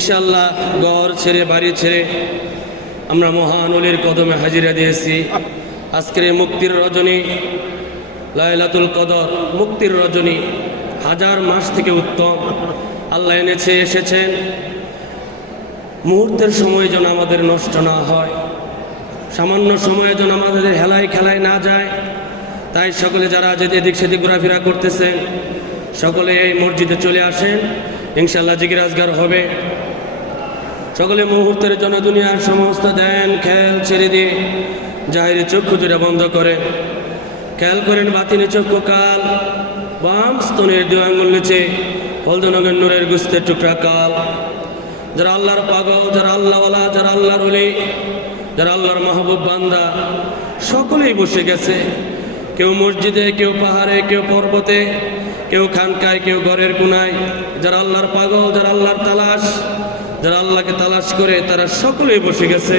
ইনশাআল্লাহ ঘর ছেড়ে বাড়ি ছেড়ে আমরা মহান ওলির কদমে হাজিরা দিয়েছি। আজকের এই মুক্তির রজনী, লাইলাতুল কদর, মুক্তির রজনী হাজার মাস থেকে উত্তম। আল্লাহ এসেছেন মুহূর্তের সময় যেন আমাদের নষ্ট না হয়, সামান্য সময়ে যেন আমাদের হেলায় খেলায় না যায়। তাই সকলে যারা যদি এদিক সেদিক ঘোরাফেরা করতেছেন সকলে এই মসজিদে চলে আসেন, ইনশাআল্লাহ জিকির আজগার হবে। সকলে মুহূর্তের জন্য দুনিয়ার সমস্ত ধ্যান খেয়াল ছেড়ে দিয়ে জাহিরি চক্ষু দুটা বন্ধ করে খেয়াল করেন বাতিনি চক্ষু কাল, বাম স্তনের 2 আঙ্গুল নিচে হলদনগর নূরের গুস্তের টুকরা কাল। যারা আল্লাহর পাগল, যারা আল্লাহওয়ালা, যারা আল্লাহর ওলি, যারা আল্লাহর মাহবুব বান্দা, সকলেই বসে গেছে। কেউ মসজিদে, কেউ পাহাড়ে, কেউ পর্বতে, কেউ খানকায়, কেউ ঘরের কোনায়। যারা আল্লাহর পাগল, যারা আল্লাহর তালাশ, যারা আল্লাহকে তালাশ করে, তারা সকলেই বসে গেছে।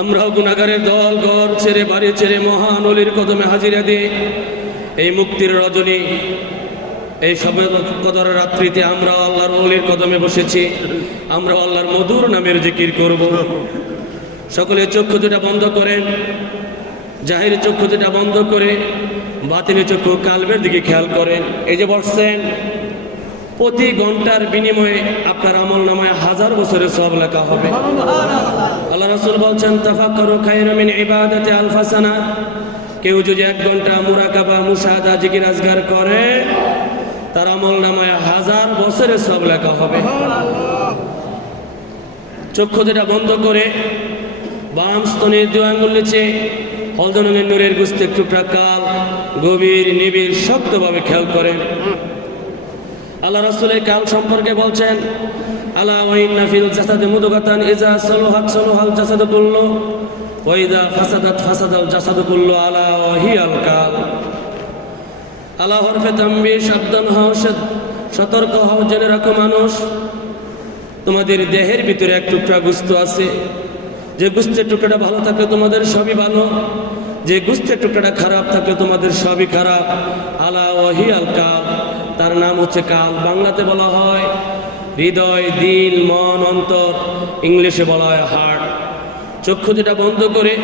আমরাও গুনাহগারের দল ঘর ছেড়ে বাড়ি ছেড়ে মহান ওলির কদমে হাজিরা দিয়ে এই মুক্তির রজনী, এই সবে কদর রাত্রিতে আমরা আল্লাহর ওলির কদমে বসেছি। আমরা আল্লাহর মধুর নামের জিকির করব। সকলে চক্ষু দুটা বন্ধ করেন, জাহির চক্ষু দুটা বন্ধ করে বাতিনি চক্ষু কালবের দিকে খেয়াল করেন। এই যে বসছেন, প্রতি ঘন্টার বিনিময়ে আপনার আমল নামায় 1000 বছরের সওয়াব লেখা হবে। আল্লাহ রাসূল বলছেন, তাফাক্কারু খায়রুম মিন ইবাদাতি আলফা সানা। কেউ যদি 1 ঘন্টা মুরাকাবা, মুশাহাদা, জিকির আজগার করে, তার আমল নামায় 1000 বছরের সওয়াব লেখা হবে। চক্ষু দুটা বন্ধ করে বাম স্তনের 2 আঙ্গুল নিচে হলদনগর নূরের গুস্তের টুকরা কাল গভীর নিবিড় শক্তভাবে খেয়াল করেন। আল্লাহ রাসূলের কাল সম্পর্কে বলছেন, আলা ওয়া ইন্না ফিল জাসাদি মুদগাতান ইযা সালাহাত সালাহাল জাসাদু কুল্লু ওয়া ইযা ফাসাদাত ফাসাদাল জাসাদু কুল্লু আলা ওয়া হিয়াল কাল। আলা হরফে তানবীহ, সাবধান হও, সতর্ক হও, জেনে রাখো মানুষ, তোমাদের দেহের ভিতরে এক টুকরা গোশত আছে। যে গোশতের টুকরাটা ভালো থাকলে তোমাদের সবই ভালো, যে গোশতের টুকরাটা খারাপ থাকলে তোমাদের সবই খারাপ। আলা ওয়া হিয়াল কাল, তার নাম হচ্ছে কাল। বাংলাতে বলা হয় হৃদয়, দিল, মন, অন্তর, ইংলিশে বলা হয় হার্ট। চক্ষু দুটা বন্ধ করে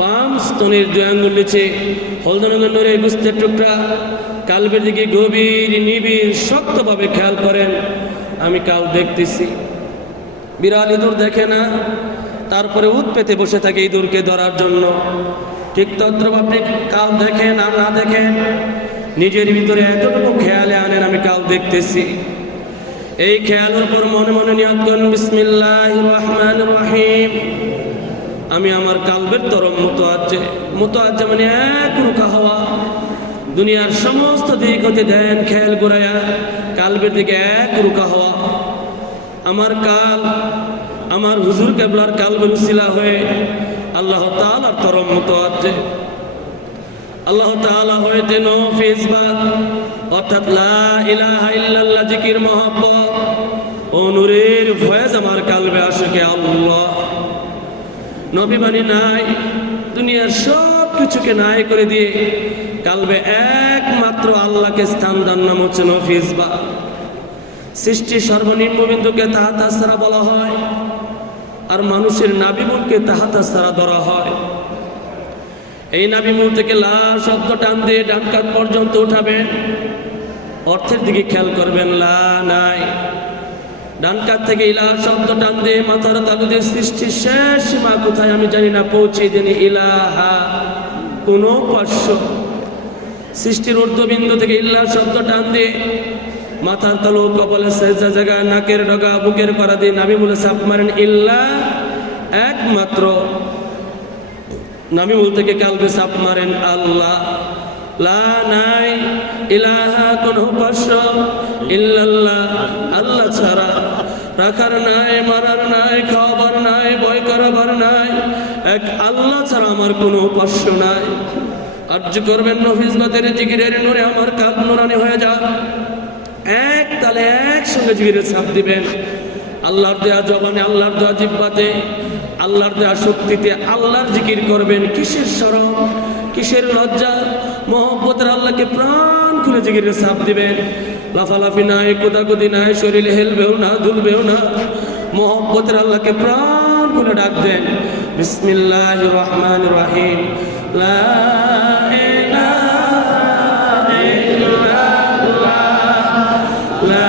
বাম স্তনের 2 আঙ্গুল নিচে হলদনগর নূরের গুস্তের টুকরা কালবের দিকে গভীর নিবিড় শক্তভাবে খেয়াল করেন। আমি কাল দেখতেছি। বিড়াল ইঁদুর দেখে না, তারপরে উৎ পেতে বসে থাকে ইঁদুরকে ধরার জন্য। ঠিক তদ্রুপ আপনি কাল দেখেন আর না দেখেন, নিজের ভিতরে এতটুকু খেয়ালে আনেন আমি কাল দেখতেছি। এই খেয়ালের উপর মনে মনে নিয়ত করেন, বিসমিল্লাহির রহমানির রহিম। আমি আমার কালবের তরফ মুতআজ্জা মানে এক রুখা হওয়া, দুনিয়ার সমস্ত দিক হতে ধ্যান খেয়াল ঘুরাইয়া কালবের দিকে এক রুখা হওয়া। আমার কাল আমার হুজুর কেবলার কালবের উসিলা হয়ে আল্লাহ তাআলার তরফ মুতআজ্জা, আল্লাহ তাআলা হইতে নফিসবাত অর্থাৎ লা ইলাহা ইল্লাল্লাহ জিকির মহব্বত ও নূরের ফয়েজ আমার কালবে আসে। আল্লাহ নবী বাণী নাই, দুনিয়ার সব কিছুকে নাই করে দিয়ে কালবে একমাত্র আল্লাহকে স্থান দান, নাম হচ্ছে নফিসবাত। সৃষ্টি সর্বনিম্ন বিন্দুকে তাহাতা সারা বলা হয়, আর মানুষের নাভিমূলকে তাহাতা সারা ধরা হয়। এই নাভিমূল থেকে লা শব্দ টান দিয়ে ডান কাঁধ পর্যন্ত উঠাবেন, অর্থের দিকে খেয়াল করবেন। লা নাই, ডান কাঁধ থেকে ইলা শব্দ টান দিয়ে মাথার তালু দিয়ে সৃষ্টির শেষ সীমা কোথায় আমি জানি না পৌঁছে দেন ইলাহা কোনো পার্শ্ব। সৃষ্টির ঊর্ধ্ববিন্দু থেকে ইল্লা শব্দ টান দিয়ে মাথার তালু, কপালের সেজদা জায়গা, নাকের ডগা, বুকের পাড়া দিয়ে নাভিমূলে চাপ মারেন। ইল্লা একমাত্র নাভিমূল থেকে কালবে চাপ মারেন আল্লাহ। লা নাই, ইলাহা কোন পার্শ্ব, ইল্লাল্লাহ আল্লাহ ছাড়া রাখার নাই, মারার নাই, খাওয়াবার নাই, ভয় করাবার নাই, এক আল্লাহ ছাড়া আমার কোনো পার্শ্ব নাই। আরজ করবেন নফিসবাতের জিকিরের নূরে আমার কাল নুরানি হয়ে যাক। এক তালে একসঙ্গে জিকিরের ছাপ দিবেন। আল্লাহর দেয়া জবানে, আল্লাহর দেয়া জিহ্বাতে, আল্লাহর দেয়া শক্তিতে আল্লাহর জিকির করবেন। কিসের শরম, কিসের লজ্জা, মহব্বতের আল্লাহকে প্রাণ খুলে জিগিরে চাপ দিবেন। লাফালাফি নাই, কোদাকুদি নাই, শরীরে হেলবেও না, দুলবেও না। মোহব্বতের আল্লাহকে প্রাণ খুলে ডাক দেন। বিসমিল্লাহির রহমানির রহিম। লা ইলাহা ইল্লাল্লাহ, লা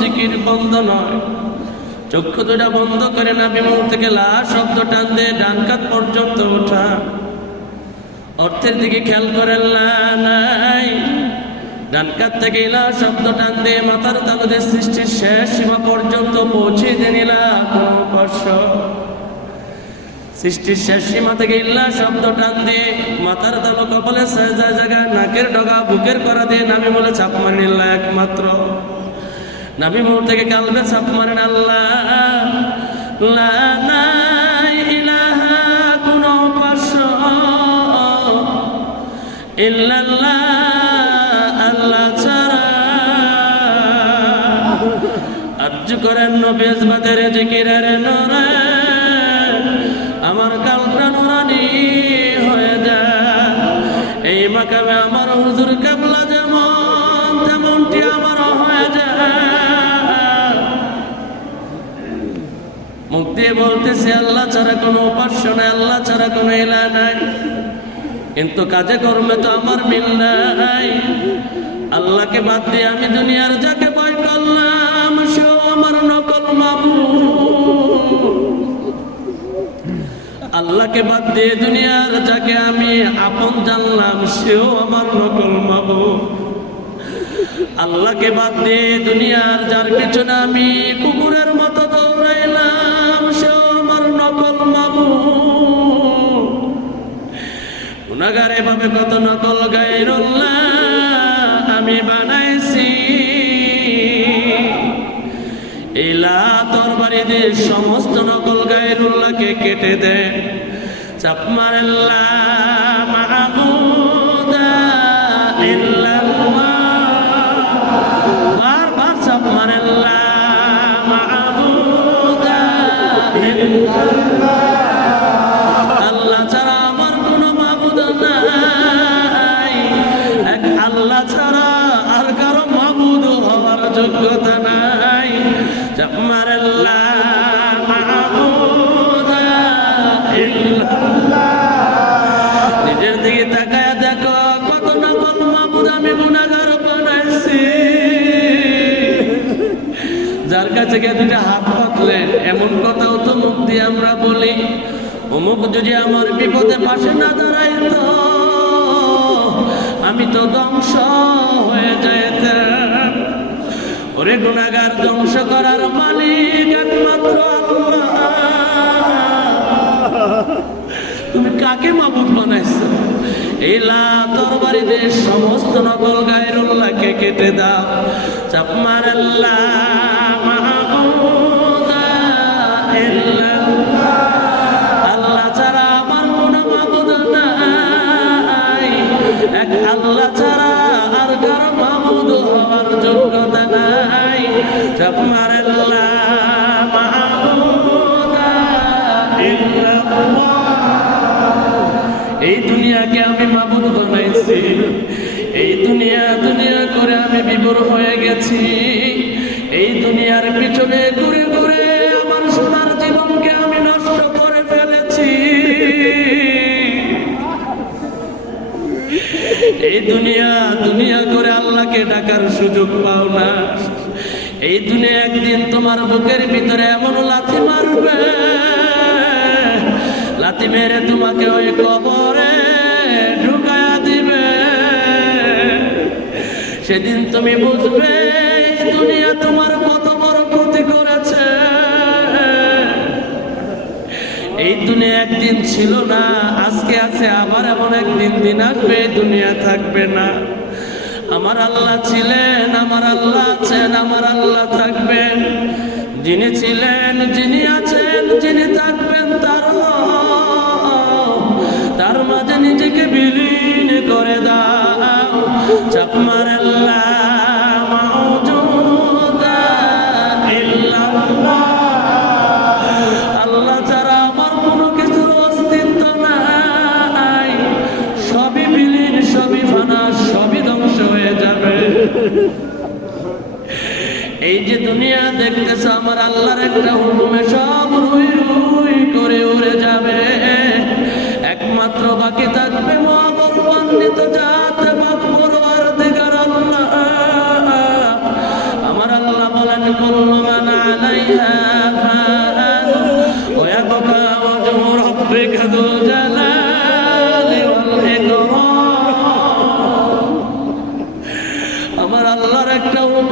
জিকির বন্ধ নয়। চক্ষু দুটা বন্ধ করে নাভি মুখ থেকে লা শব্দ টান দিয়ে ডান কাত পর্যন্ত ওঠা। অর্থের দিকে খেয়াল করেন নাই। ডান কাত থেকে ইলা শব্দ টান দিয়ে মাথার তালুদের সৃষ্টির শেষ সীমা পর্যন্ত পৌঁছে দেন ইলা কোন স্পর্শ। সৃষ্টির শেষ সীমা থেকে ইল্লা শব্দ টান দিয়ে মাথার তালু কপালের সাজা জায়গা নাকের ডগা বুকের করা দিয়ে নামি বলে চাপ মারেন ইল্লা একমাত্র। নাভি মুখ থেকে কালবে চাপ মারেন আল্লাহ। লা ইলাহা কোন উপাস্য ইল্লাল্লাহ, আল্লাহ ছাড়া। আরজু করেন নবেজ বাদের জিকিরের নরে আমার কালটা নুরানি হয়ে যায়। এই মাকামে আমার হুজুর কেবলা যেমন তেমনটি আমার হয়ে যায়। মুখ দিয়ে বলতেছে আল্লাহ ছাড়া কোনো উপাস্য নাই, আল্লাহ ছাড়া কোনো ইলাহ নাই, কিন্তু কাজে কর্মে তো আমার মিল নাই। আল্লাহকে বাদ দিয়ে আমি দুনিয়ার যাকে ভয় করলাম সেও আমার নকল মাবুদ। আল্লাহকে বাদ দিয়ে দুনিয়ার যাকে আমি আপন জানলাম সেও আমার নকল মাবুদ। আল্লাহকে বাদ দিয়ে দুনিয়ার যার পিছনে আমি কুকুরের মতো দৌড়াইলাম সেও আমার নকল মাবুদ। গুনাহগার এভাবে কত নকল গায়রুল্লাহ আমি বানাইছি। ইলা তরবারি দিয়ে সমস্ত নকল গায়রুল্লাহকে কেটে দেন। চাপ মারেন লা মা'বুদা ইল্লাল্লাহ, বারবার চাপ মারেন লা মা'বুদা ইল্লাল্লাহ। আল্লাহ ছাড়া আমার কোনো মাবুদ নাই, এক আল্লাহ ছাড়া আর কারো মাবুদ হওয়ার যোগ্যতা নাই। চাপ মারেন লা মা'বুদা ইল্লাল্লাহ। নিজের দিকে তাকায় দেখো কত নকল মাবুদ আমি গুনাহগার বানাইছি। যার কাছে গিয়ে দুটা হাত পাতলেন এমন কথাও তো মুখ দিয়ে আমরা বলি। অমুক যদি আমার বিপদে পাশে না দাঁড়াইতো আমি তো ধ্বংস হয়ে যেতাম। ওরে গুনাহগার, ধ্বংস করার মালিক একমাত্র আল্লাহ। তুমি কাকে মাবুদ বানাইছো? ইলা তরবারি দিয়ে সমস্ত নকল গায়রুল্লাহকে কেটে দাও। চাপ মারেন লা মা'বুদা ইল্লাল্লাহ, আল্লাহ ছাড়া আমার কোনো মাবুদ নাই, এক আল্লাহ ছাড়া আর কারো মাবুদ হওয়ার যোগ্যতা নাই। চাপ মারেন লা মা'বুদা ইল্লাল্লাহ। এই দুনিয়াকে আমি মাবুদ বানাইছি, এই দুনিয়া করে আমি বিভোর হয়ে গেছি। এই দুনিয়ার পিছনে ঘুরে ঘুরে আমার সোনার জীবনকে আমি নষ্ট করে ফেলেছি। এই দুনিয়া করে আল্লাহকে ডাকার সুযোগ পাও না। এই দুনিয়া একদিন তোমার বুকের ভিতরে এমন লাথি মারবে, লাথি মেরে তোমাকে ওই কবরে ঢুকায়া দিবে। সেদিন তুমি বুঝবে এই দুনিয়া তোমার কত বড় ক্ষতি করেছে। এই দুনিয়া একদিন ছিল না, আজকে আছে, আবার এমন একদিন দিন আসবে এই দুনিয়া থাকবে না। আমার আল্লাহ ছিলেন, আমার আল্লাহ আছেন, আমার আল্লাহ থাকবেন। যিনি ছিলেন, যিনি আছেন, যিনি থাকবেন তার মাঝে নিজেকে বিলীন করে দাও। চাপ মারেন লা মা'বুদা ইল্লাল্লাহ, আল্লাহ ছাড়া আমার কোনো কিছুর অস্তিত্ব নাই। সবই বিলীন, সবই ফানা, সবই ধ্বংস হয়ে যাবে। এই যে দুনিয়া দেখতেছ আমার আল্লাহর একটা হুকুমে সব রুই রুই করে উড়ে যাবে। একমাত্র বাকি থাকবে মহাবন্দিত জাত বাপ পরওয়ারদিগার আল্লাহ। আমার আল্লাহ বলেন কুল্লু মান আলাইহা ফান ওয়া ইয়াবকা ওয়াজহু রাব্বিকা যুল জালালি ওয়াল ইকরাম।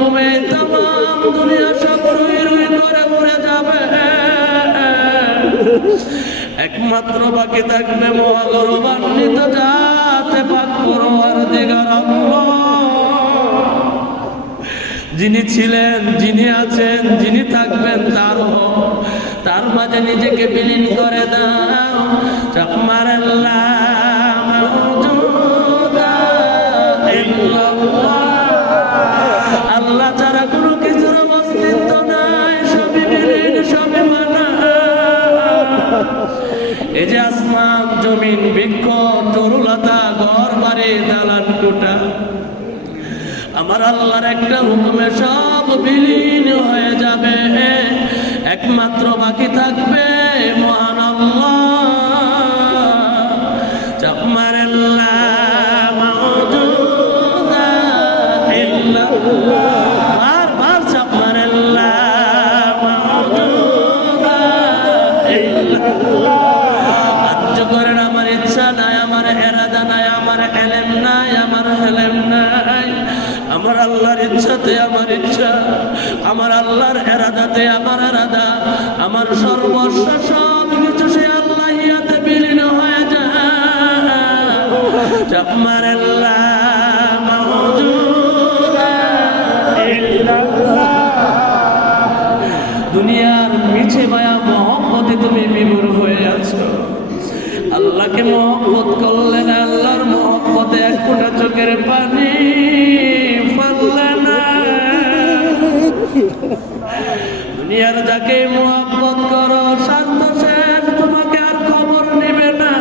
হুকুমে তাম দুনিয়া সব রুই রুই করে উড়ে যাবে, একমাত্র বাকি থাকবে মহাগৌরবান্বিত জাতে পাক পরওয়ারদিগার আল্লাহ। যিনি ছিলেন, যিনি আছেন, যিনি থাকবেন তার মাঝে নিজেকে বিলীন করে দাও। চাকমার আল্লাহ ছাড়া কোনো কিছুর অস্তিত্ব নাই, সবই বিলীন, সবই মানা। এই যে আসমান জমিন বৃক্ষ তরুলতা ঘর বাড়ি দালান কোঠা, আমার আল্লাহর একটা হুকুমে সব বিলীন হয়ে যাবে, একমাত্র বাকি থাকবে মহান আল্লাহ। চাকমার বারবার চাকমার আর্য করেন। আমার ইচ্ছা নাই, আমার এরাদা নাই, আমার এলেম নাই, আমার হেলেম নাই। আমার আল্লাহর ইচ্ছাতে আমার ইচ্ছা, আমার আল্লাহর এরাদাতে আমার এরাদা, আমার সর্বস্ব সব কিছু সে আল্লাহ ইয়াতে বিলীন হয়ে যায়। আমার আল্লাহ দুনিয়ার মিছে মায়া মহব্বতে তুমি বিমূঢ় হয়ে আছো। আল্লাহকে মহব্বত করলে না, আল্লাহর মহব্বতে এক ফোঁটা চোখের পানি ফেললে না। দুনিয়ার যাকে মহব্বত করো শান্ত শেষ, তোমাকে আর খবর নেবে না।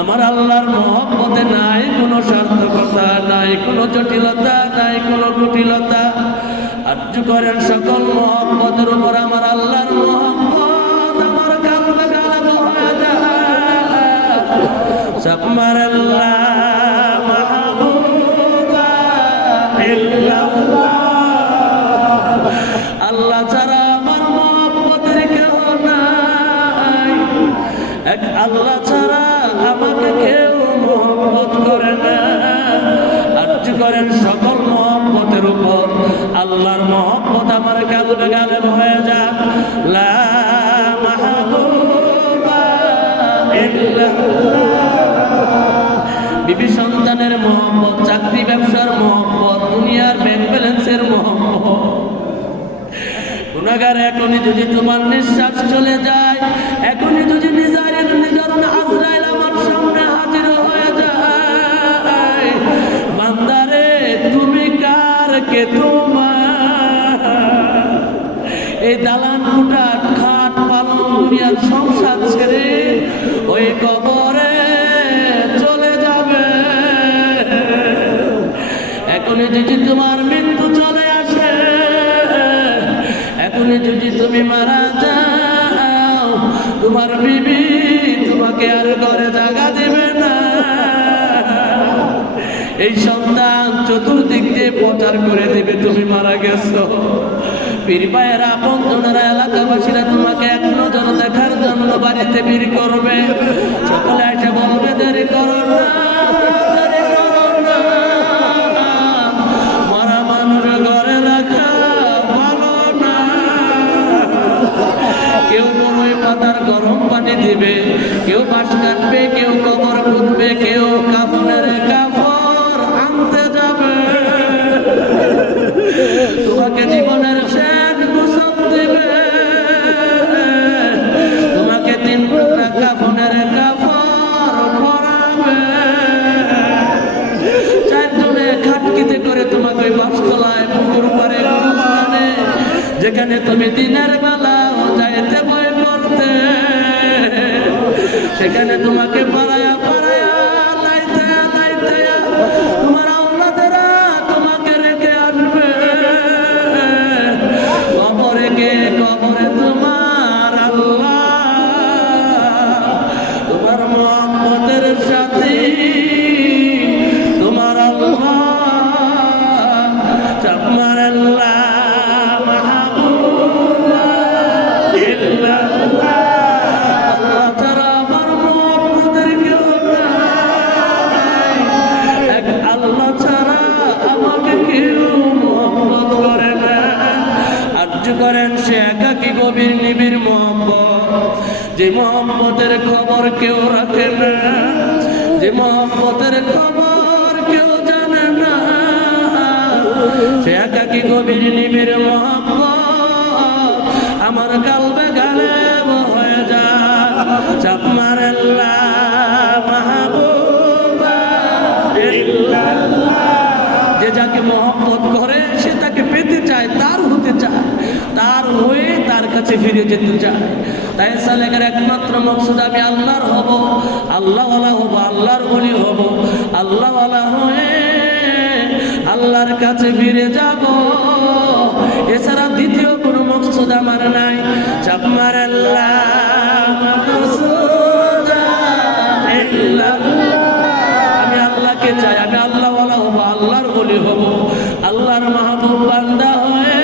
আমার আল্লাহর মহব্বতে নাই কোনো সার্থকতা, নাই কোনো জটিলতা, নাই কোনো কুটিলতা। আর্য করেন সকল মহব্বতের উপর আমার আল্লাহর মহব্বত আমার কালবে গালব হয়ে যায়। আমার আল্লাহ মাহবুবা ইল্লাল্লাহ, আল্লাহ ছাড়া আমার মহব্বতের কেউ নাই, এক আল্লাহ ছাড়া আমাকে কেউ মহব্বত করে না। আর্য করেন সকল মহব্বতের উপর আল্লাহর মহব্বত আমার কালবে গালেব হয়ে যায়। লা মাহবুবা ইল্লাল্লাহ। বিবি সন্তানের মহব্বত, চাকরি ব্যবসার মহব্বত, দুনিয়ার ব্যাংক ব্যালেন্সের মহব্বত। গুনাহগার এখনই যদি তোমার নিঃশ্বাস চলে যায়, এখনই যদি নিজের আজরাইল আমার সামনে হাজির হয়ে যায়, বান্দারে তুমি কার, কে তোমার? এই দালান কোঠা খাট পালন দুনিয়ার সংসার ছেড়ে ওই কবরে চলে যাবে। এখনই যদি তোমার মৃত্যু চলে আসে, এখনই যদি তুমি মারা যাও, তোমার বিবি তোমাকে আর ঘরে জায়গা দেবে না। এই সন্তান চতুর্দিক দিয়ে প্রচার করে দেবে তুমি মারা গেছো। পীর ভাইয়েরা, আপনজনেরা, এলাকাবাসীরা তোমাকে এক নজর দেখার জন্য বাড়িতে ভিড় করবে। সকলে এসে বলবে দেরি করো না, দেরি করো না, মরা মানুষ ঘরে রাখা ভালো না। কেউ বড়ই পাতার গরম পানি দিবে, কেউ বাঁশ কাটবে, কেউ কবর খুঁজবে, কেউ কাফনের কাপড় আনতে যাবে। তোমাকে জীবনের শেষ গোসল দিবে, তোমাকে 3 টুকরা কাফনের কাপড় পরাবে। 4 জনে খাটকিতে করে তোমাকে ওই বাসতলায় পুকুর পাড়ে স্থানে, যেখানে তুমি দিনের বেলা যাইতে ভয় করতে, সেখানে তোমাকে পাড়ায়া পাড়ায়া লাইতে লাইতে তোমার আওলাদেরা তোমাকে রেখে আসবে। কবরে কে, কবরে তোমার আল্লাহ, তোমার মুহাম্মদের সাথী তোমার আল্লাহ। আমার আল্লাহ মাহবুবা ইল্লাল্লাহ, আল্লাহ ছাড়া আমার মুহাম্মদের কেউ নাই। একাকী গভীর নিবিড় মহব্বত, যে মহব্বতের খবর কেউ রাখে না, যে মহব্বতের খবর কেউ জানে না, সে একাকী গভীর নিবিড় মহব্বত আমার কালবে গালেব হয়ে যায়। চাপ মারে আল্লাহ মাহবুবা ইল্লাল্লাহ। যে যাকে মহব্বত করে সে তাকে পেতে চায়, তার হতে চায়, তার হয়ে তার কাছে ফিরে যেতে চায়। তাই সালেকের একমাত্র মকসুদ আমি আল্লাহর হব, আল্লাহওয়ালা হব, আল্লাহর ওলি হব, আল্লাহওয়ালা হয়ে আল্লাহর কাছে ফিরে যাব। এছাড়া দ্বিতীয় কোনো মকসুদ আমার নাই। চাপ মার আল্লাহ আমি আল্লাহকে চাই, আমি আল্লাহওয়ালা হব, আল্লাহর ওলি হব, আল্লাহর মাহবুব বান্দা হয়ে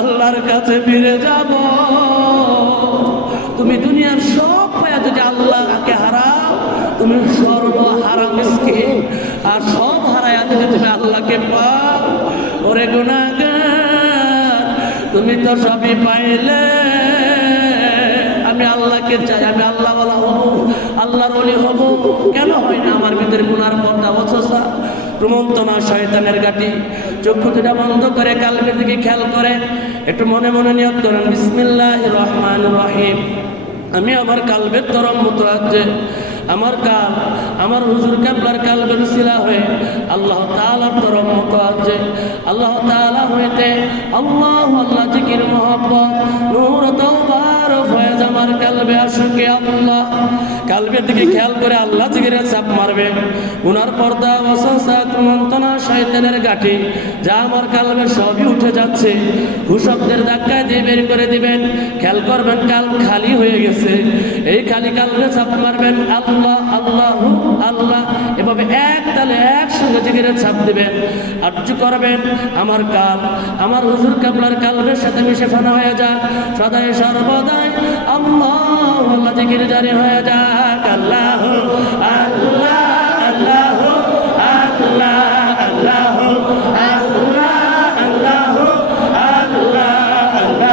আল্লাহর কাছে ফিরে যাব। তুমি দুনিয়ার সব পায়া যদি আল্লাহকে হারাও, তুমি সর্বহারা মিসকিন। আর সব হারায়া যদি তুমি আল্লাহকে পাও, ওরে গুনাহগার, তুমি তো সবই পাইলে। আমি আল্লাহকে চাই, আমি আল্লাহওয়ালা হব, আল্লাহর ওলি হব। কেন হয় না আমার ভিতরে গুনার পর্দা অথসা প্রমন্তনা শয়তানের গাটি? চক্ষু দুটা বন্ধ করে কালবের দিকে খেয়াল করে একটু মনে মনে নিয়ত করেন, বিসমিল্লাহির রহমানির রহিম। আমি আমার কালবের তরম মতো আছে, আমার কাল আমার হুজুর কাবলার কালবের সিলা হয়ে আল্লাহ তাআলার তরম মতো আছে। আল্লাহ তাআলা হইতে আল্লাহ আল্লাহ জিকির মহব্বত নূর তওবার ফয়েজ আমার কালবে আসুকে। আল্লাহ কালবের দিকে খেয়াল করে আল্লাহ জিকিরের চাপ মারবে। গুনার পর্দা ওয়াসওয়াসা কুমন্ত্রণা শয়তানের গাঁঠি যা আমার কালবে সবই উঠে যাচ্ছে, হুশব্দের ধাক্কায় দিয়ে বের করে দিবেন। খেয়াল করবেন কালব খালি হয়ে গেছে, এই খালি কালবে চাপ মারবেন আল্লাহ আল্লাহ আল্লাহ, এভাবে এক তালে একসঙ্গে জিকিরের ছাপ দিবেন। আরজু করবেন আমার কাল আমার হুজুর কাবলার কালবের সাথে মিশে ফানা হয়ে যাক, সদাই সর্বদাই আল্লাহ আল্লাহ জিকির জারি হয়ে যাক। আল্লাহ আল্লাহ আল্লাহ আল্লাহ আল্লাহ আল্লাহ আল্লাহ আল্লাহ আল্লাহ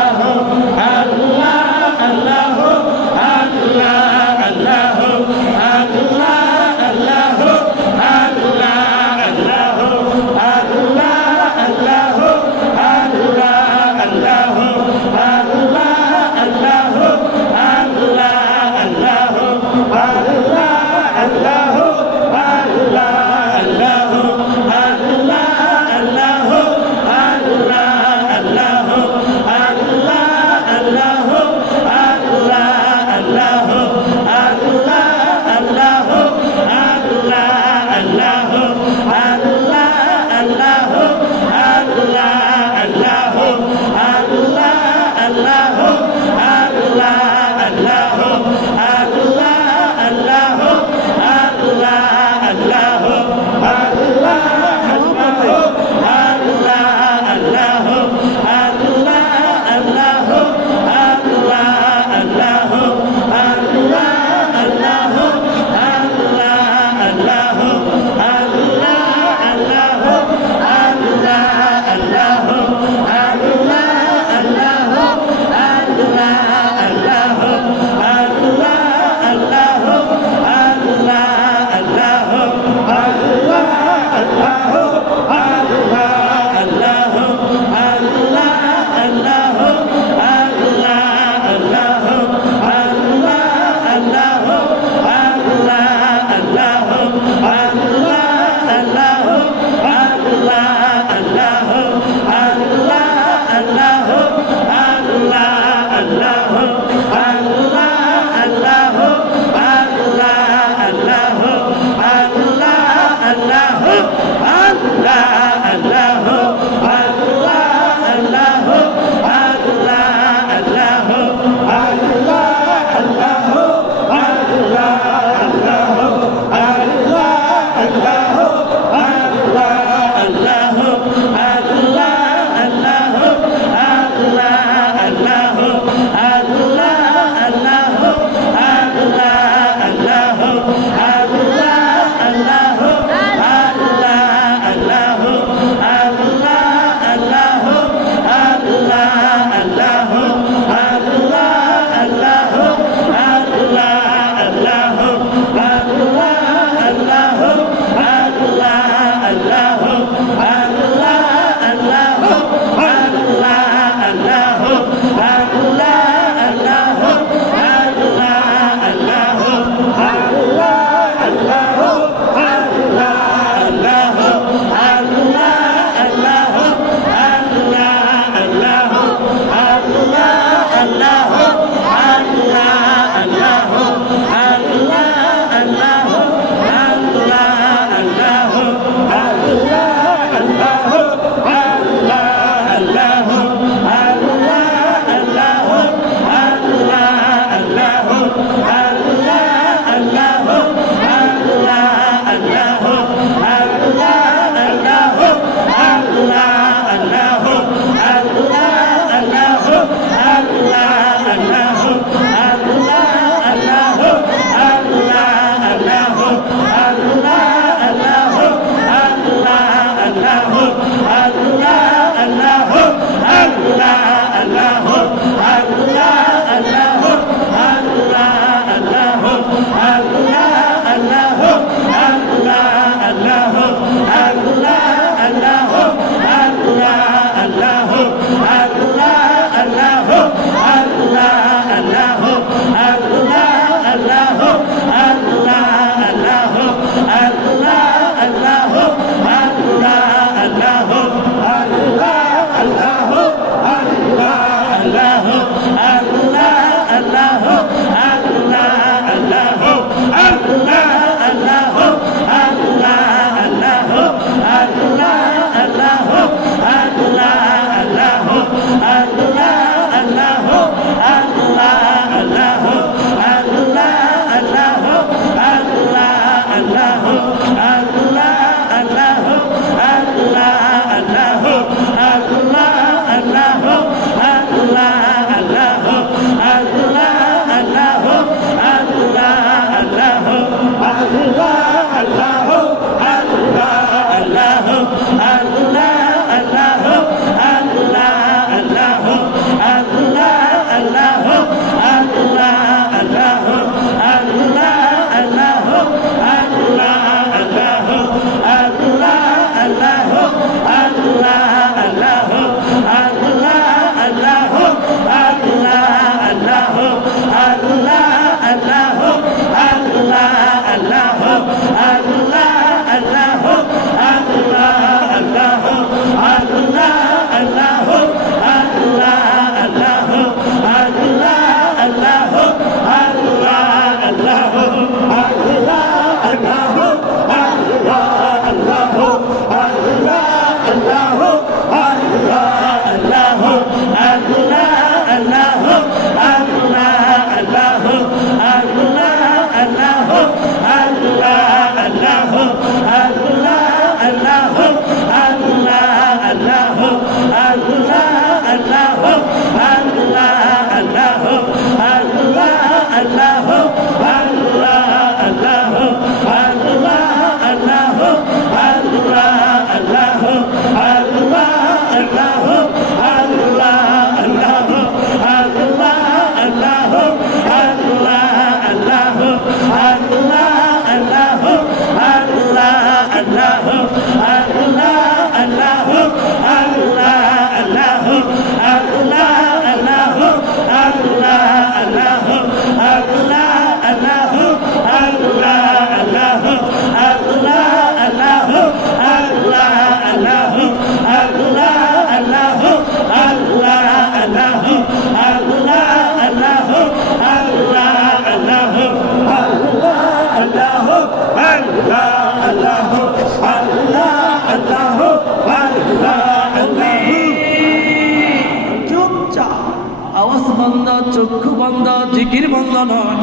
আওয়াজ বন্ধ, চক্ষু বন্ধ, জিকির বন্ধ নয়।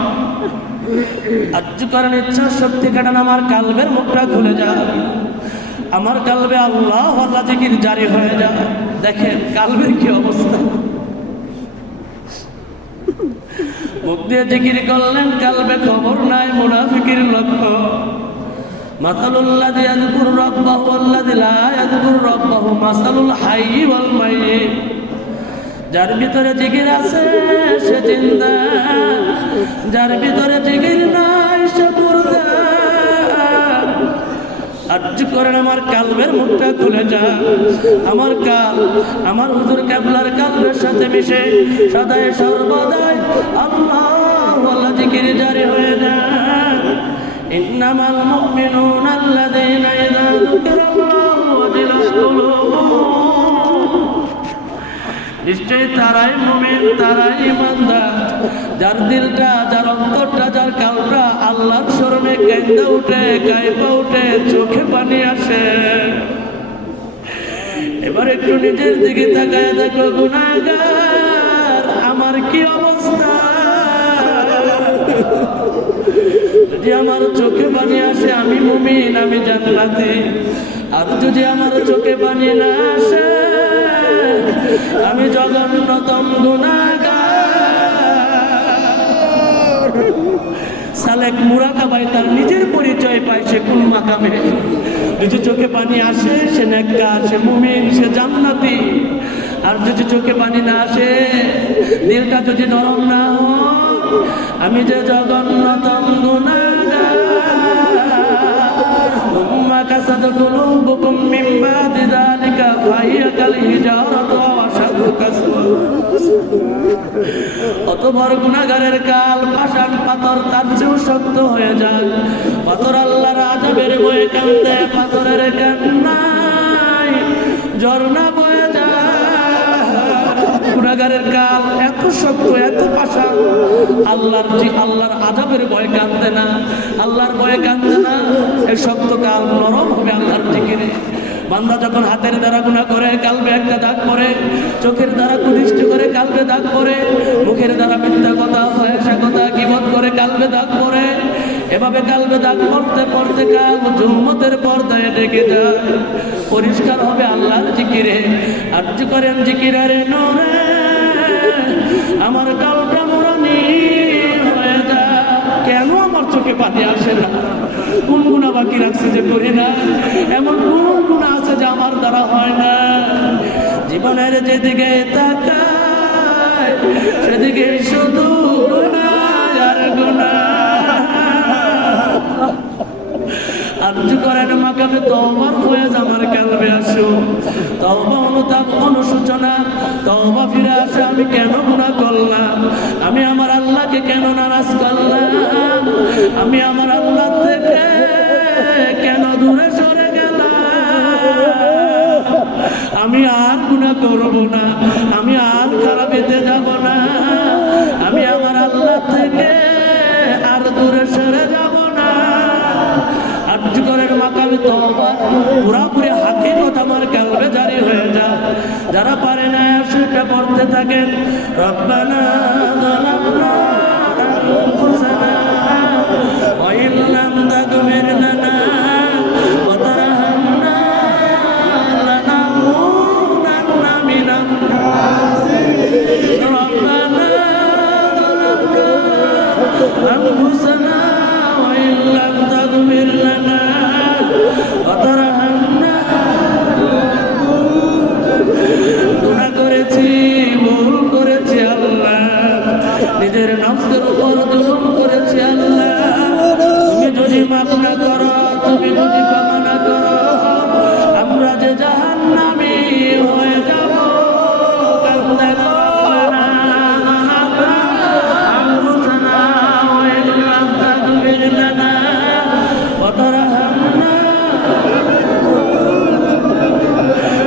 আর্য করেন ইচ্ছা শক্তি কাটান, আমার কালবের মুখটা খুলে যায়, আমার কালবে আল্লাহ আল্লাহ জিকির জারি হয়ে যায়। দেখেন কালবের কি অবস্থা, মুখ দিয়ে জিকির করলেন, কালবে খবর নাই, মুনাফিকের লক্ষ্য। মাসালুল্লাযী ইয়াযকুরু রাব্বাহু ওয়াল্লাযী লা ইয়াযকুরু রাব্বাহু মাসালুল হাইয়্যি ওয়াল মাইয়্যিত। যার ভিতরে জিকির আছে সে জিন্দা, যার ভিতরে জিকির নাই সে মুর্দা। আর্য করেন আমার কালবের মুখটা খুলে যায়, আমার কাল আমার হুজুর কেবলার কালবের সাথে মিশে সদায় সর্বদাই আল্লাহ আল্লাহ জিকির জারি হয়ে যায়। ইন্নামাল মুমিনুনা আল্লাযীনা ইযা যুকিরাল্লাহু ওয়াজিলাত কুলুবুহুম। নিশ্চয়ই তারাই মুমিন, তারাই ইমানদার, যার দিলটা, যার অন্তরটা, যার কালটা আল্লাহর স্মরণে কেঁদে উঠে, কাঁপে উঠে, চোখে পানি আসে। এবার একটু নিজের দিকে তাকায় দেখো গুনাহগার আমার কি অবস্থা। যদি আমার চোখে পানি আসে আমি মুমিন, আমি জান্নাতি। আর যদি আমার চোখে পানি না আসে আমি জঘন্যতম গুনাহগার। সালেক মুরাকাবায় তার নিজের পরিচয় পায় সে কোন মাকামে। যদি চোখে পানি আসে সে নেককার, সে মুমিন, সে জান্নাতি। আর যদি চোখে পানি না আসে, দিলটা যদি নরম না হয়, আমি যে জঘন্যতম গুনাহগার। উম্মা কাসাদ কুলুবুকুম মিন বাদি যালিকা ফাহিয়া কাল হিজারাতু ওয়া আশাদ্দু কাসওয়া। অত বড় গুনাহগারের কাল পাষাণ পাথর, তার চেয়েও শক্ত হয়ে যায়। পাথর আল্লাহর আযাবের ভয়ে কান্দে, পাথরের কান্নায় ঝর্ণা বয়ে যায়। গুনাহগারের কাল এত শক্ত, এত পাষাণ, আল্লাহর আযাবের ভয়ে কান্দে না, আল্লাহর ভয়ে কান্দে না। এই শক্ত কাল নরম হবে আল্লাহর জিকিরে। বান্দা যখন হাতের দ্বারা গুনাহ করে কালবে একটা দাগ পড়ে, চোখের দ্বারা কুদৃষ্টি করে কালবে দাগ পড়ে, মুখের দ্বারা মিথ্যা কথা, ফহিশা কথা, গীবত করে কালবে দাগ পড়ে। এভাবে কালবে দাগ পড়তে পড়তে কাল উম্মতের পর্দায় ঢেকে যায়। পরিষ্কার হবে আল্লাহর জিকিরে। আর্য করেন জিকিরের নূরে আমার কালটা মুরানি হয়ে যায়। কেন আমার চোখে পানি আসে না? কোন গুনাহ বাকি রাখছে যে করি না? এমন কোন গুনাহ আছে যে আমার দ্বারা হয় না? জীবনের যেদিকে তাকায় সেদিকে শুধু গুনাহ আর গুনাহ। আর্য করেন মাকামে তওবার ফয়েজ আমার কালবে আসো। তওবা, অনুতাপ, অনুশোচনা, তওবা ফিরে আসে আমি কেন গুনাহ করলাম, আমি আমার আল্লাহকে কেন নারাজ করলাম, আমি আমার আল্লাহ থেকে কেন দূরে সরে গেলাম। আমি আর গুনাহ করব না, আমি আর খারাপেতে যাব না, আমি আমার আল্লাহ থেকে আর দূরে সরে যাব না। আর্য করেন মাকামে তওবা পুরাপুরি হাকিকত আমার কালবে জারি হয়ে যায়। যারা পারে না সেটা পড়তে থাকেন। রব্বানা যালামনা আনফুসানা ওয়া ইন লাম তাগফির লানা ওয়া তারহামনা লানাকুনান্না মিনাল খাসিরিন। রব্বানা যালামনা আনফুসানা ওয়া ইন লাম তাগফির লানা ওয়া তারহামনা। গুনাহ করেছি, ভুল করেছি আল্লাহ, নিজের নফসের উপর জুলুম করেছি আল্লাহ। তুমি যদি মাফ না করো, তুমি যদি ক্ষমা না করো, আমরা যে জাহান্নামী হয়ে যাব। কান্দে রব্বানা আনফুসানা ওয়া ইন লাম তাগফির লানা ওয়া তারহামনা।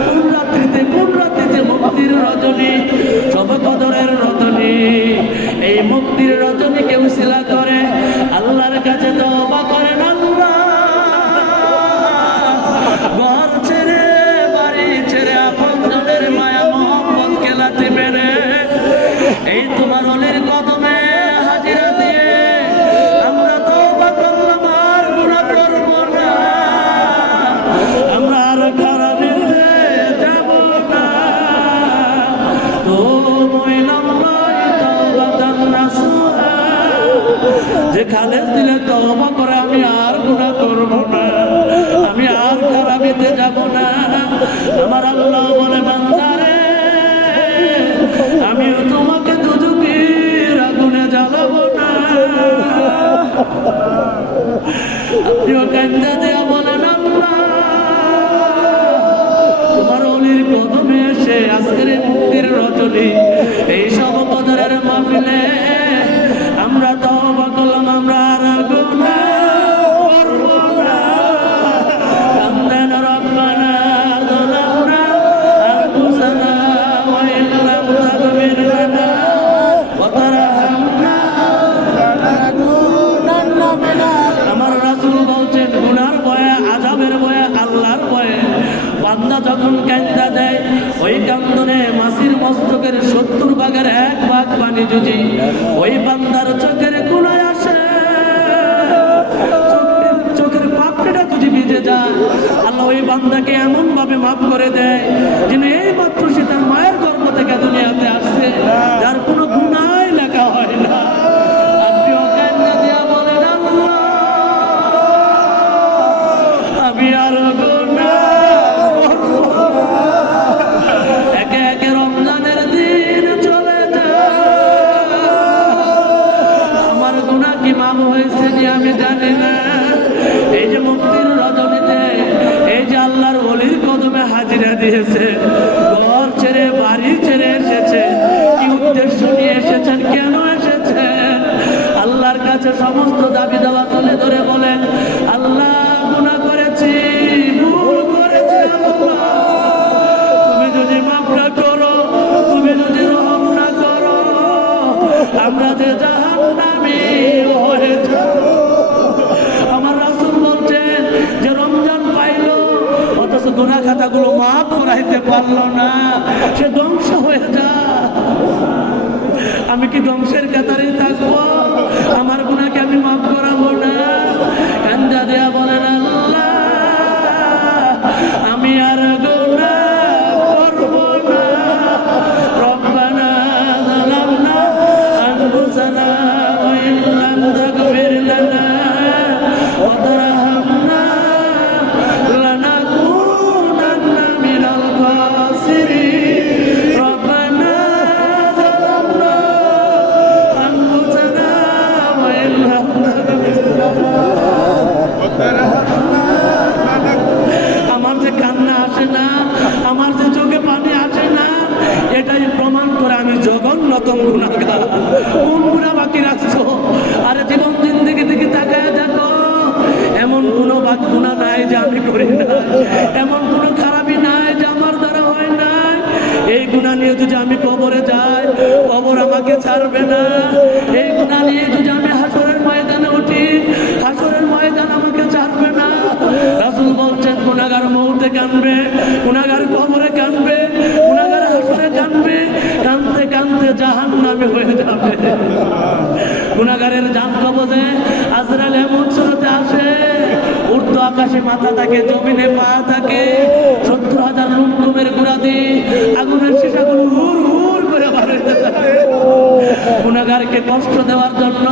কোন রাত্রিতে মুক্তির রজনী, শবে কদরের রজনী। এই মুক্তির রজনীকে উসিলা করে আল্লাহর কাছে তওবা করেন। আল্লাহ ঘর ছেড়ে, বাড়ি ছেড়ে, আপনজনের মায়া মহব্বত খেলাতে মেরে এই তোমার অলির কদমে হাজিরা দিয়ে আমরা তওবা করলাম, আর গুনাহ করব না, আমরা আর খারাপিতে যাব না। তো যে খালেস দিলে তওবা করে আমি আর গুনাহ করব না, আমি আর খারাপিতে যাব না। আমার আল্লাহ বলে বান্দারে আমিও তোমাকে দুজকের আগুনে জ্বালাবো না। আপনিও কান্দা দেয়া বলেন আল্লাহ তোমার অলির কদমে এসে আজকের মুক্তির রজনী এই সব কদরের মাহফিলে আমরা তওবা করলাম, আমরা আর গুনাহ করব না। কান্দেন রব্বানা যালামনা আনফুসানা ওয়া ইন লাম তাগফির লানা ওয়া তারহামনা লানাকুনান্না মিনাল। আমার রাসূল বলছেন গুনার ভয়ে, আযাবের ভয়ে, আল্লাহর ভয়ে বান্দা যখন কান্দা দেয় ওই কান্দনে মাসির মস্তকের 70 ভাগের 1 ভাগ পানি যদি ওই বান্দার চোখের কোণায় আসে, চোখের পাপড়িটা যদি ভিজে যায়, আল্লাহ ওই বান্দাকে এমন ভাবে মাফ করে দেয় যেন এই মাত্র সে তার মায়ের গর্ভ থেকে দুনিয়াতে আসছে, যার কোনো গুনাহই লেখা হয় না। আপনিও কান্না দিয়া বলেন আল্লাহ আমি আর একে একে রমজানের দিন চলে যায়, আমার গুনাহ কি মাফ হয়েছে যে আমি জানি না। এই যে মুক্তির রজনীতে এই যে আল্লাহর ওলির কদমে হাজিরা দিয়েছে, ঘর ছেড়ে বাড়ি ছেড়ে এসেছে, কি উদ্দেশ্য নিয়ে এসেছেন, কেন এসেছেন? আল্লাহর কাছে সমস্ত দাবি দাওয়া তুলে ধরে বলেন আল্লাহ গুনাহ করেছি, ভুল করেছি, আল্লাহ তুমি যদি মাফ না করো, তুমি যদি রহম না করো, আমরা যে জাহান্নামী হয়ে যাব। আমার রাসূল বলছেন যে রমজান পাইলো অথচ গুনাহ খাতাগুলো মাফ করাইতে পারলো না, সে ধ্বংস হয়ে যায়। আমি কি ধ্বংসের কাতারে থাকবো? আমার গুনাহকে আমি মাফ করাবো না? কান্দা দেয়া বলেন আল্লাহ আমি আর গুনাহ করব না। রব্বানা যালামনা আনফুসানা ওয়া ইন লাম তাগফির লানা ওয়া তারহামনা লানাকুনান্না মিনাল খাসিরিন। রব্বানা যালামনা আনফুসানা ওয়া ইন লাম তাগফির লানা ওয়া তারহামনা। আমার যে কান্না আসে না, আমার যে চোখে পানি আসে না, এটাই প্রমাণ করে আমি জঘন্যতম গুনাহগার। কোন গুনাহ বাকি রাখছো? আরে জীবন জিন্দেগি দিকে তাকায় দেখো, এমন কোনো গুনাহ নাই যে আমি করি না, এমন কোনো খারাপই নাই যে আমার দ্বারা হয় নাই। এই গুনাহ নিয়ে যদি আমি কবরে যাই, কবর আমাকে ছাড়বে না। এই গুনাহ নিয়ে যদি আমি হাসরের ময়দানে উঠি, হাসরের ময়দান আমাকে ছাড়বে না। রাসূল বলছেন গুনাহগার মউতে কাঁদবে, গুনাহগার কবরে কাঁদবে, গুনাহগার হাসরে কাঁদবে, কাঁদতে কাঁদতে জাহান্নামে হয়ে যাবে। গুনাহগারের জান কবজে আজরাইল এমন সুরতে আসে, ঊর্ধ্ব আকাশে মাথা থাকে, জমিনে পা থাকে, 70,000 লুমলুমের গুঁড়া দিয়ে আগুনের শিশাগুলো হুর হুর করে বাড়িতে থাকে। গুনাহগারকে কষ্ট দেওয়ার জন্য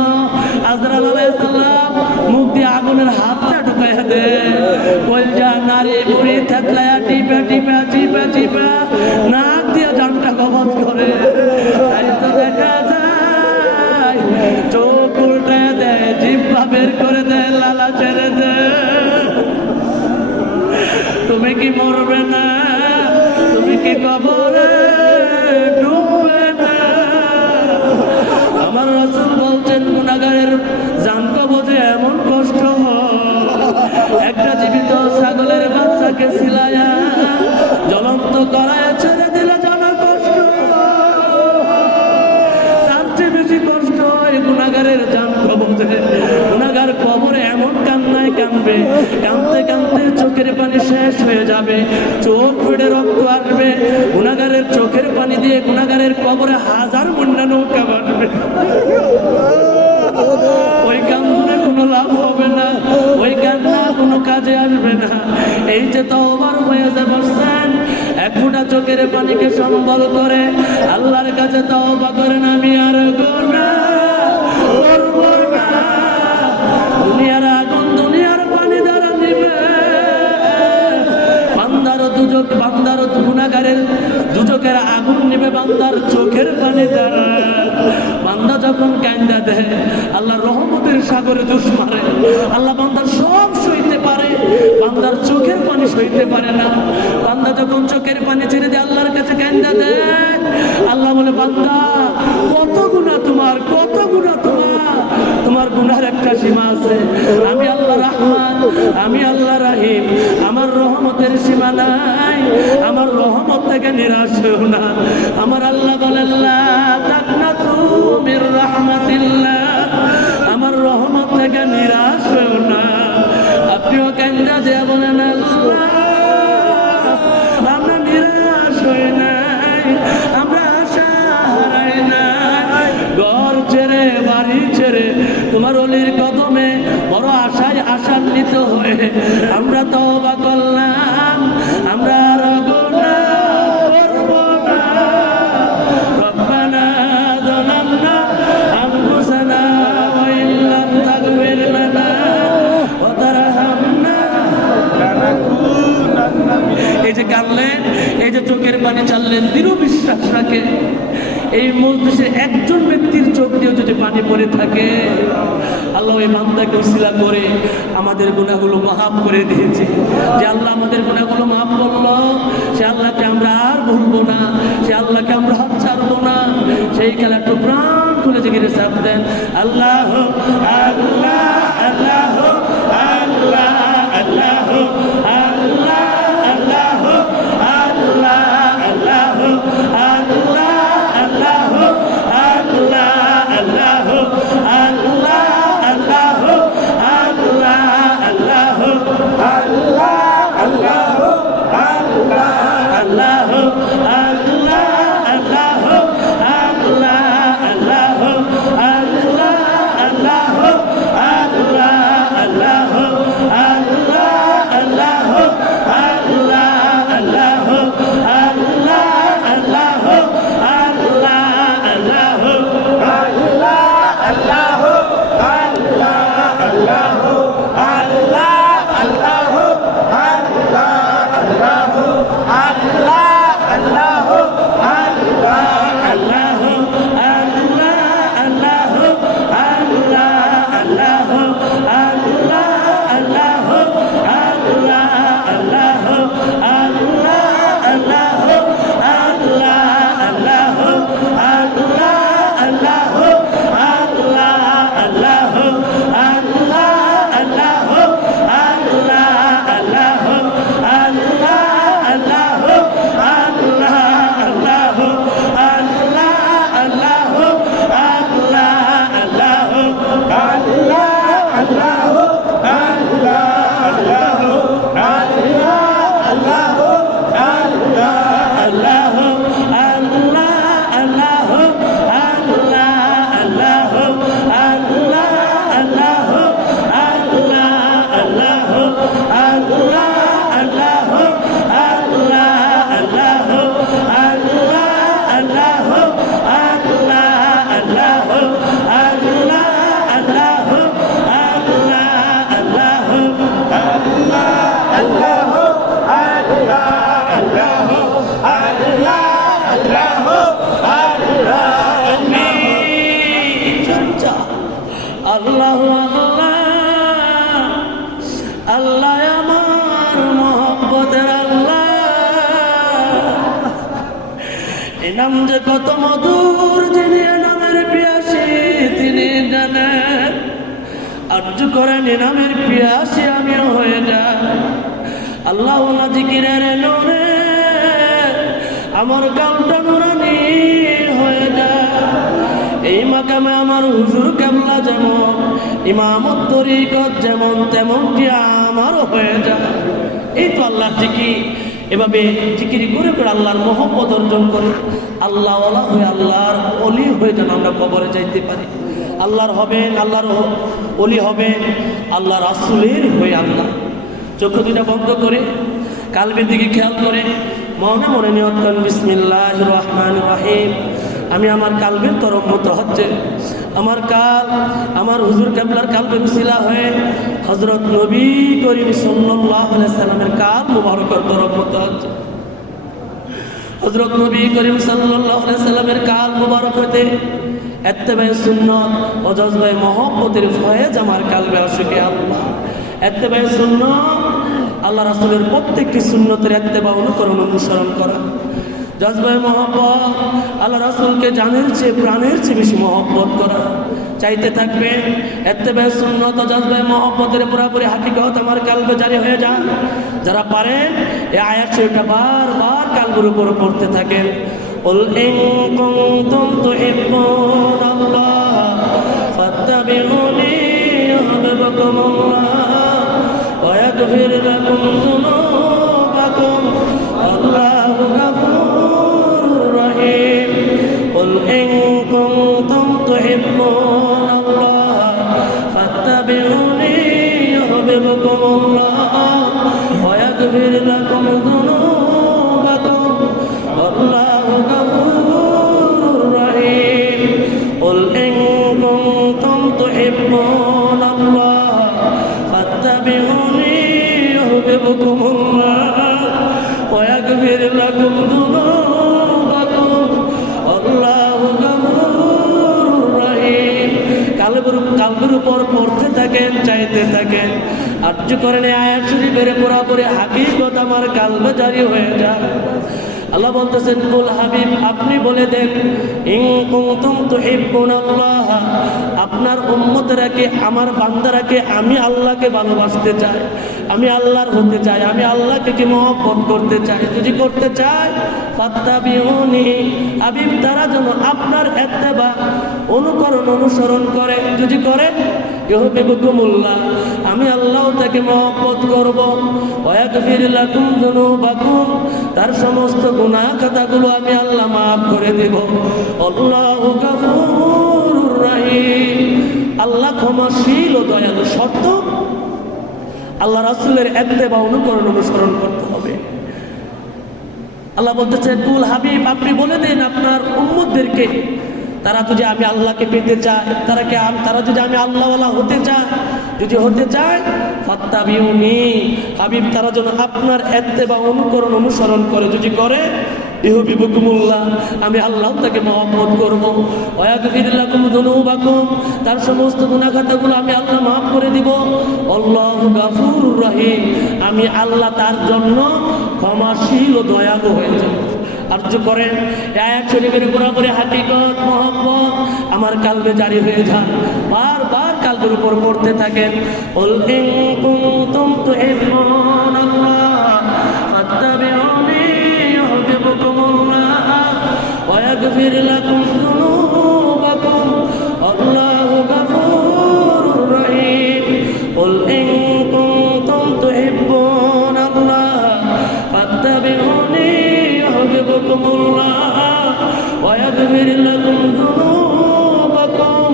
আজরাইল আলাইহিস সালাম মুখ দিয়ে আগুনের হাতটা ঢুকাইয়া দেয়, কলজা নারী বুড়ি থেতলায়া টিপা টিপা টিপা টিপা নাক দিয়ে জানটা কবজ করে। তাই তো দেখা যায় চোখ উল্টে দেয়, জিহ্বা বের করে দেয়, লালা ছেড়ে দেয়। তুমি কি মরবে না? তুমি কি কবরে ডুববে না? আমার রাসূল বলছেন গুনাহগারের জান কবজে এমন কষ্ট হয়, একটা জীবিত ছাগলের বাচ্চাকে সিলায়া জ্বলন্ত করায় ছেড়ে দিলে জানা কষ্ট, তার চেয়ে বেশি কষ্ট হয় গুনাহগারের জান কবজে। গুনাহগার কবরে এমন কান্নায় কাঁদবে, কাঁদতে কাঁদতে চোখের পানি শেষ হয়ে যাবে, চোখ ফেটে রক্ত আসবে, গুনাহগারের চোখের পানি দিয়ে গুনাহগারের কবরে হাজার মুন্ডা নৌকা বাঁধবে। ওই কান্দনে কোনো লাভ হবে না, ওই কান্না কোনো কাজে আসবে না। এই যে তওবার হয়ে বসছেন, এক ফোঁটা চোখের পানিকে সম্বল করে আল্লাহর কাছে তওবা করেন, আমি আর গুনাহ করব না। দুনিয়ার আগুন দুনিয়ার পানি দ্বারা নিবে, বান্দার দুজক, বান্দার গুনাহগারের দুজকের আগুন নিবে বান্দার চোখের পানি দ্বারা। বান্দা যখন কান্দা দেয় আল্লাহ রহমতের সাগরে জোশ মারে, আল্লাহ বান্দার সব সইতে পারে, বান্দার চোখের পানি সইতে পারে না। বান্দা যখন চোখের পানি ছেড়ে দিয়ে আল্লাহর কাছে কান্দা দেয়, আল্লাহ বলে বান্দা কত গুনাহ তোমার, কত গুনাহ তোমার, তোমার গুনাহের একটা সীমা আছে। আমি আল্লাহ রহমান, আমি আল্লাহ রাহিম, আমার রহমতের সীমা নাই, আমার রহমত থেকে নিরাশ হও না। আমার আল্লাহ বলেন লা তাকনাতু মির রাহমাতিল্লাহ, আমার রহমত থেকে নিরাশ হও না। আপনিও কান্দা দিয়ে বলেন আল্লাহ আমরা নিরাশ হই নাই, আমরা আশা হারাই নাই। ঘর ছেড়ে বাড়ি ছেড়ে তোমার অলির কদমে বড় আশায় আশান্বিত হয়ে আমরা তওবা করলাম, আমরা আর গুনাহ করব না। রব্বানা যালামনা আনফুসানা ওয়া ইন লাম তাগফির লানা ওয়া তারহামনা লানাকুনান্না। এই যে কাঁদলেন, এই যে চোখের পানি চাললেন, দৃঢ় বিশ্বাস রাখে এই মজলিসে একজন ব্যক্তির চোখ দিয়ে যদি পানি পড়ে থাকে, আল্লাহ ওই বান্দাকে উসিলা করে আমাদের গুনাহগুলো মাফ করে দিয়েছে। যে আল্লাহ আমাদের গুনাহগুলো মাফ করলো, সে আল্লাহকে আমরা আর ভুলবো না, সে আল্লাহকে আমরা হাত ছাড়বো না। সেই খেলা একটু প্রাণ খুলে জিগিরে চাপ দেন, আল্লাহ আল্লাহ আল্লাহ আল্লাহ আল্লাহ আল্লাহ আল্লাহ আল্লাহ আল্লাহ আল্লাহ আল্লাহ আল্লাহ আমার মোহাম্মতের আল্লাহ, এই নাম যে কত মধুর, যিনি নামের পিয়াসী তিনি জানেন। আর্য করেন এ নামের পিয়াসী আমিও হয়ে যাই। আল্লাহ জিকিরের নোরে আমার কামটা নুরানি হয়ে যায়। এই মাকামে আমার হুজুর কেবলা যেমন, ইমামত তরিকত যেমন, তেমনটি আমারও হয়ে যায়। এই তো আল্লাহর জিকির। এভাবে জিকির করে করে আল্লাহর মহব্বত অর্জন করে আল্লাহ ওয়ালা হয়ে, আল্লাহর ওলি হয়ে যেন আমরা কবরে যাইতে পারি। আল্লাহর হবেন, আল্লাহর ওলি হবেন, আল্লাহ রাসূলের হয়ে আল্লাহ। চোখ দুটা বন্ধ করে কালবের দিকে খেয়াল করে মনে মনে নিয়ত করেন, বিসমিল্লাহির রহমানির রহিম। আমি আমার কালবের তরফ মতো হচ্ছে, আমার কাল আমার হুজুর কেবলার কালবে উসিলা হয়ে হযরত নবী করিম সাল্লাল্লাহু আলাইহি সাল্লামের কাল মুবারকের তরফ মতো হচ্ছে। হযরত নবী করিম সাল্লাল্লাহু আলাইহি সাল্লামের কাল মুবারক হতে ইত্তেবায়ে সুন্নাত ও জজবায়ে মহব্বতের ফয়েজ আমার কালবে আসুকে আল্লাহ। ইত্তেবায়ে সুন্নাত আল্লাহ রাসূলের প্রত্যেকটি সুন্নতের ইত্তেবা অনুকরণ অনুসরণ করা। জজবায়ে মহব্বত আল্লাহ রাসূলকে জানের চেয়ে প্রাণের চেয়ে বেশি মহব্বত করা। চাইতে থাকবেন ইত্তেবায়ে সুন্নাত ও জজবায়ে মহব্বতের পুরোপুরি হাকিকত আমার কালবে জারি হয়ে যান। যারা পারেন এই আয়াত শরীফটা বারবার কালবের উপর পড়তে থাকেন। قل إن كنتم تحبون الله فاتبعوني يحببكم الله ويغفر لكم ذنوبكم والله غفور رحيم قل إن كنتم تحبون الله فاتبعوني يحببكم الله ويغفر لكم ذنوبكم والله غفور رحيم قل إن كنتم تحبون الله فاتبعوني يحببكم الله ويغفر لكم ذنوبكم والله غفور رحيم কালবের উপর পড়তে থাকেন, চাইতে থাকেন। আর্য করেন এই আয়াত শরীফের পুরোপুরি হাকিকত আমার কালবে জারি হয়ে যায়। আল্লাহ বলতেছেন, কুল হাবিব আপনি বলে দেন, ইন কুনতুম তুহিব্বুনাল্লাহ, আপনার উম্মতরাকে আমার বান্দারাকে আমি আল্লাহকে ভালোবাসতে চাই, আমি আল্লাহর হতে চাই, আমি আল্লাহকে কি মহব্বত করতে চাই। যদি করতে চাই ফাত্তাবিউনি, হাবিব তারা যেন আপনার ইত্তেবা অনুকরণ অনুসরণ করে। যদি করে ইউহিব্বুকুমুল্লাহ, আমি আল্লাহ তাকে মহব্বত করব। ওয়ায়াগফির লাকুম যুনুবাকুম, তার সমস্ত গুনাহ খাতাগুলো আমি আল্লাহ মাফ করে দেব। আল্লাহু গফুরুর রহিম, আল্লাহ ক্ষমাশীল ও দয়ালু। শর্ত আল্লাহ রাসূলের ইত্তেবা অনুকরণ অনুসরণ করতে হবে। আল্লাহ বলতেছেন, কুল হাবিব আপনি বলে দেন আপনার উম্মতদেরকে, তারা যদি আমি আল্লাহকে পেতে চায়, তারা যদি আমি আল্লাহওয়ালা হতে চায়, যদি হতে চায় ফাত্তাবিউনি, হাবিব তারা যেন আপনার ইত্তেবা অনুকরণ অনুসরণ করে। যদি করে ইউহিব্বুকুমুল্লাহ, আমি আল্লাহ তাকে মহব্বত করব। ওয়ায়াগফির লাকুম যুনুবাকুম, তার সমস্ত গুনাহ খাতাগুলো আমি আল্লাহ মাফ করে দিব। আল্লাহু গফুরুর রহিম, আমি আল্লাহ তার জন্য ক্ষমাশীল ও দয়ালু হয়ে যাব। আর্য করেন আয়াত শরীফের পুরোপুরি হাকিকত মহব্বত আমার কালবে জারি হয়ে যায়। বারবার কালবের উপর পড়তে থাকেন। কুল ইন কুনতুম তুহিব্বুনাল্লাহ ফাত্তাবিউনি ইউহিব্বুকুমুল্লাহ ওয়া ইয়াগফির লাকুম যুনুবাকুম আল্লাহু গফুরুর রহিম। কুল ইন কুনতুম তুহিব্বুনাল্লাহ ফাত্তাবিউনি ইউহিব্বুকুমুল্লাহ ওয়া ইয়াগফির লাকুম যুনুবাকুম।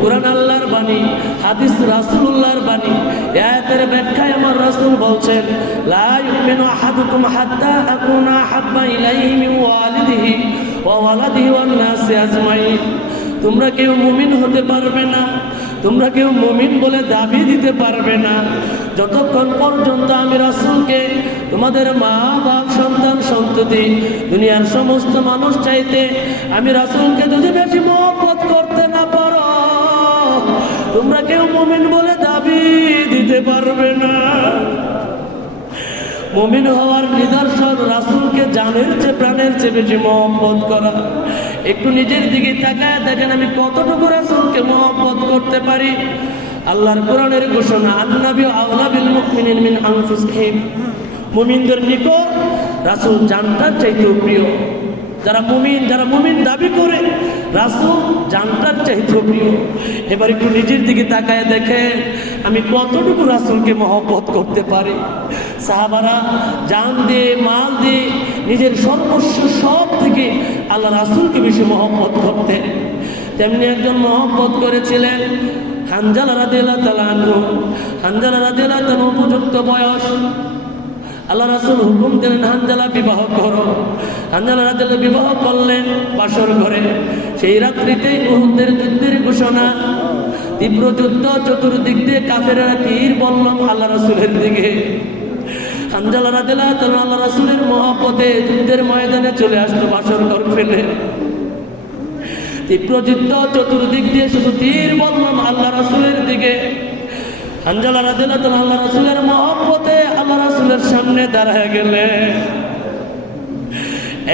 কুরআন আল্লাহর বাণী, হাদিস রাসূলুল্লাহর বাণী। আয়াতের ব্যাখ্যায় আমার রাসূল বলছেন, লা ইউমিনু আহাদুকুম হাত্তা আকুনা হাব্বা ইলাইহি মিন ওয়ালিদিহি ওয়া ওয়ালাদিহি ওয়ান নাসি আজমাইন। তোমরা কেউ মুমিন হতে পারবে না, তোমরা কেউ মুমিন বলে দাবি দিতে পারবে না যতক্ষণ পর্যন্ত আমি রাসূলকে তোমাদের মা বাপ সন্তান সন্ততি দুনিয়ার সমস্ত মানুষ চাইতে আমি রাসূলকে যদি বেশি মহব্বত করতে না পারো, তোমরা কেউ মুমিন বলে দাবি দিতে পারবে না। মুমিন হওয়ার নিদর্শন রাসূলকে জানের চেয়ে প্রাণের চেয়ে বেশি মহব্বত করা। একটু নিজের দিকে তাকায় দেখেন আমি কতটুকু রাসূলকে মহব্বত করতে পারি। আল্লাহর কোরআনের ঘোষণা, আন-নাবিয়্যু আওলা বিল মুমিনিনা মিন আনফুসিহিম, মুমিনদের নিকট রাসূল জানটার চাইতেও প্রিয়। যারা মুমিন দাবি করে রাসূল জানটার চাইতে প্রিয়। এবার একটু নিজের দিকে তাকায় দেখে আমি কতটুকু রাসূলকে মহব্বত করতে পারি। সাহাবারা জান দিয়ে, মাল দিয়ে, নিজের সর্বস্ব সব থেকে আল্লাহ রাসূলকে বেশি মহব্বত করতেন। তেমনি একজন মহব্বত করেছিলেন হানজালা রাদিয়াল্লাহু তাআলা আনহু। হানজালা রাদিয়াল্লাহু তাআলা উপযুক্ত বয়স, আল্লাহ রাসূল হুকুম দিলেন হানজালা বিবাহ করো। হানজালা রাদিয়াল্লাহু বিবাহ করলেন বাসর ঘরে। সেই রাত্রিতেই উহুদের যুদ্ধের ঘোষণা, তীব্র যুদ্ধ, চতুর্দিক দিয়ে কাফেররা তীর বললাম আল্লাহ রাসূলের দিকে। হানজালা রাদিয়াল্লাহু তাআলা আল্লাহ রাসূলের মহব্বতে যুদ্ধের ময়দানে চলে আসলো বাসর ঘর ফেলে। তীব্র যুদ্ধ, চতুর্দিক দিয়ে শুধু তীর বললাম আল্লাহ রাসূলের দিকে। হানজালা রাদিয়াল্লাহু তাআলা আল্লাহ রাসূলের মহব্বতে আল্লাহ রাসূলের সামনে দাঁড়ায় গেলে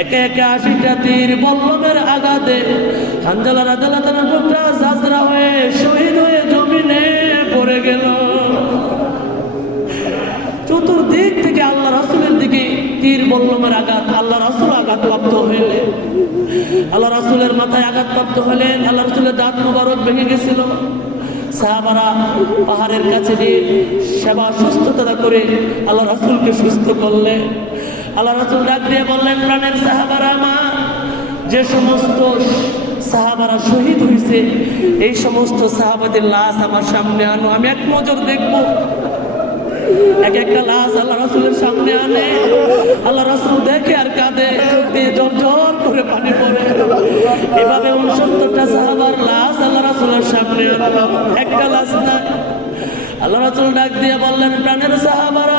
একে একে 80টা তীর বল্লমের আঘাতে হানজালা রাদিয়াল্লাহু তাআলা বুকটা জাজরা হয়ে শহীদ হয়ে জমিনে পড়ে গেল। চতুর্দিক থেকে আল্লাহ রাসূলের দিকে তীর বল্লমের আঘাত। আল্লাহ রাসূল আঘাতপ্রাপ্ত হলেন, আল্লাহ রাসূলের মাথায় আঘাতপ্রাপ্ত হলেন। আল্লাহ রাসূলের দাঁত মোবারক ভেঙে গেছিল। সাহাবারা পাহাড়ের কাছে গিয়ে সেবা সুস্থতা করে আল্লাহ রাসূলকে সুস্থ করলেন। আল্লাহ রাসূল ডাক দিয়ে বললেন, প্রাণের সাহাবারা আমার, যে সমস্ত সাহাবারা শহীদ হয়েছে এই সমস্ত সাহাবাদের লাশ আমার সামনে আনো, আমি এক নজর দেখব। এক একটা লাশ আল্লাহ রাসূলের সামনে আনে। আল্লাহ রাসূল দেখে আর কাঁদে, চোখ দিয়ে ঝরঝর করে পানি পড়ে। এভাবে 69টা সাহাবার লাশ আল্লাহ রাসূলের সামনে আনলো, একটা লাশ না। আল্লাহ রাসূল ডাক দিয়ে বললেন, প্রাণের সাহাবারা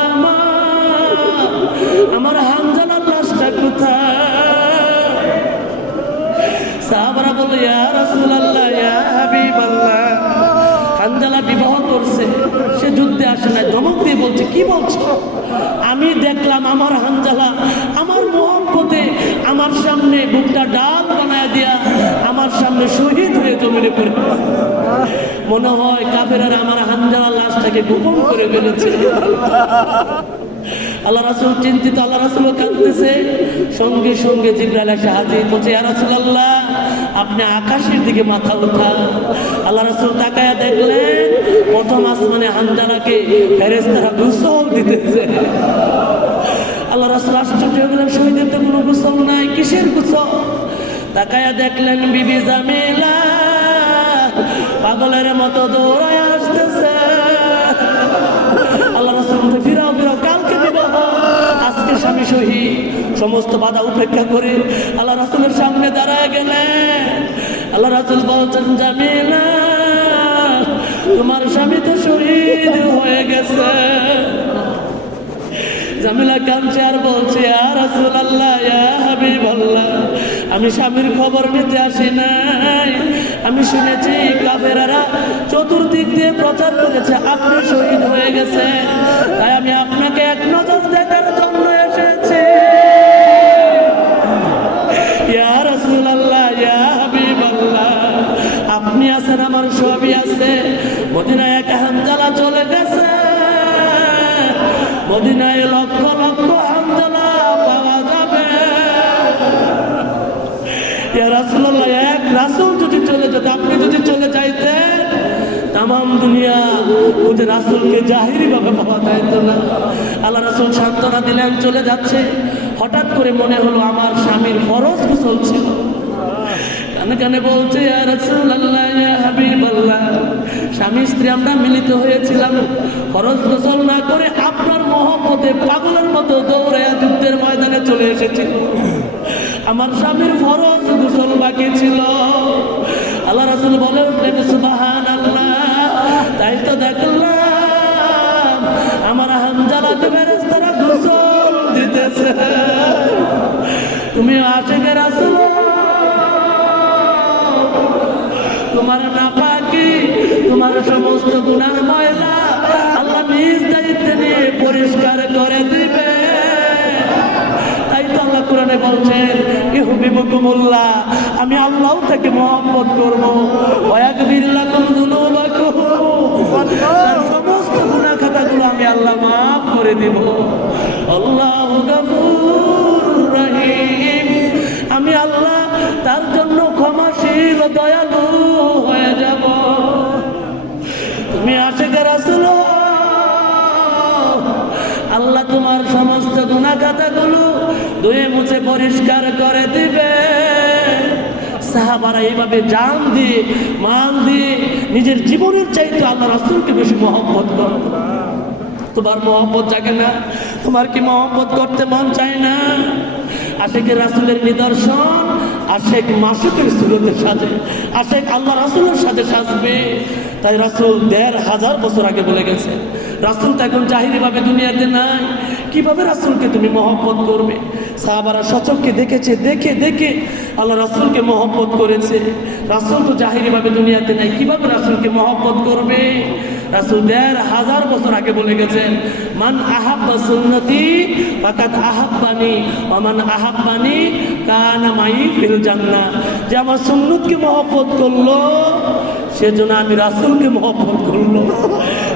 আমার হানজালার লাশটা কোথায়? সাহাবারা বলল, ইয়া রাসূলুল্লাহ, ইয়া হাবিবাল্লাহ, হানজালা বিবাহ করছে, সে যুদ্ধে আসে না। ধমক দিয়ে বলছে, কি বলছো? আমি দেখলাম আমার হানজালা আমার মহব্বতে আমার সামনে বুকটা ডাল বানায় দিয়া আমার সামনে শহীদ হয়ে জমিনে পড়ে। মনে হয় কাফেররা আমার হানজালার লাশটাকে গোপন করে ফেলেছে। আল্লাহ রাসূল চিন্তিত, আল্লাহ রাসূল কাঁদতেছে। সঙ্গে সঙ্গে জিবরাইল এসে হাজির, বলছে, ইয়া রাসূলুল্লাহ, আপনি আকাশের দিকে মাথা উঠান। আল্লাহ রাসূল তাকায়া দেখলেন প্রথম আসমানে হানজালাকে ফেরেশতারা গোসল দিতেছে। আল্লাহ রাসূল আশ্চর্য হয়ে গেলেন, শহীদের তো কোনো গোসল নাই, কিসের গোসল? তাকায়া দেখলেন বিবি জামিলা পাগলের মতো দৌড়ায় আসতেছে। আল্লাহ রাসূল বলতে, ফিরাও ফিরাও, কালকে বিবাহ, আজকে স্বামী শহীদ। সমস্ত বাধা উপেক্ষা করে আল্লাহ রাসূলের সামনে দাঁড়ায় গেলেন। আল্লাহ রাসূল বলছেন, জামিলা, তোমার স্বামী তো শহীদ হয়ে গেছে। জামিলা কাঁদছে আর বলছে, ইয়া রাসূলুল্লাহ, ইয়া হাবিবাল্লাহ, আমি স্বামীর খবর নিতে আসি নাই। আমি শুনেছি কাফেররা চতুর্দিক দিয়ে প্রচার করেছে আপনি শহীদ হয়ে গেছে, তাই আমি আপনাকে এক নজর দেখার জন্য এসেছি। ইয়া রাসূলুল্লাহ, ইয়া হাবিবাল্লাহ, আপনি আছেন, আমার সবই আছে। মদিনায় এক হানজালা চলে গেছে, মদিনায় লক্ষ লক্ষ হানজালা পাওয়া যাবে। ইয়া রাসূলুল্লাহ, এক রাসূল যদি চলে যেত, আপনি যদি চলে যাইতেন, তামাম দুনিয়া ওদের রাসূলকে জাহিরি ভাবে পাওয়া যাইত না। আল্লাহ রাসূল সান্ত্বনা দিলেন, চলে যাচ্ছে। হঠাৎ করে মনে হলো আমার স্বামীর ফরজ গোসল ছিল। কানে কানে বলছে, ইয়া রাসূলুল্লাহ, ইয়া হাবিবাল্লাহ, স্বামী স্ত্রী আমরা মিলিত হয়েছিলাম, ফরজ গোসল না করে আপনার মহব্বতে পাগলের মতো দৌড়ে যুদ্ধের ময়দানে চলে এসেছি। আমার স্বামীর ফরজ গোসল বাকি ছিল। আল্লাহ রাসূল বলে উঠলেন, সুবহানাল্লাহ, তাই তো দেখলাম আমার হানজালাকে ফেরেশতারা গোসল দিতেছে। তুমি আশিকে রাসূল, তোমার নাপাকি, তোমার সমস্ত গুনাহ ময়লা আল্লাহ নিজ দায়িত্বে নিয়ে পরিষ্কার করে দিবে। তাই তো আল্লাহ কোরআনে বলছেন, ইউহিব্বুকুমুল্লাহ, আমি আল্লাহ তাকে মহব্বত করবো, ওয়ায়াগফির লাকুম যুনুবাকুম, তার সমস্ত গুনাহ খাতাগুলো আমি আল্লাহ মাফ করে দিব। আল্লাহু গফুরুর রহিম, আমি আল্লাহ তার জন্য ক্ষমাশীল ও দয়ালু হয়ে যাব। তুমি আশিকে রাসূল, আল্লাহ তোমার সমস্ত গুনাহ খাতাগুলো ধুয়ে মুছে পরিষ্কার করে দিবে। সাহাবারা এইভাবে জান দিয়ে, মাল দিয়ে, নিজের জীবনের চাইতে আল্লাহ রাসূলকে বেশি মহব্বত করো। তোমার মহব্বত জাগে না? তোমার কি মহব্বত করতে মন চায় না? আশিকে রাসূলের নিদর্শন, আশিক মাসুকের সুরতে সাজে, আশিক আল্লাহ রাসূলের সাথে সাজবে। তাই রাসূল ১৫০০ বছর আগে বলে গেছে। রাসূল তো এখন জাহিরি ভাবে দুনিয়াতে নাই, কিভাবে রাসূলকে তুমি মহব্বত করবে? সাহাবারা সচক্ষে দেখেছে, দেখে দেখে আল্লাহ রাসূলকে মহব্বত করেছে। রাসূল তো জাহিরি ভাবে দুনিয়াতে নাই, কিভাবে রাসূলকে মহব্বত করবে? রাসূল ১৫০০ বছর আগে বলে গেছেন, মান আহাব্বা সুন্নতি ফাকাদ আহাব্বানি ওয়া মান আহাব্বানি কানা মাই ফিল জান্নাহ। যে আমার সুন্নতকে মহব্বত করলো সেজন্য আমি রাসূলকে মহব্বত করলো।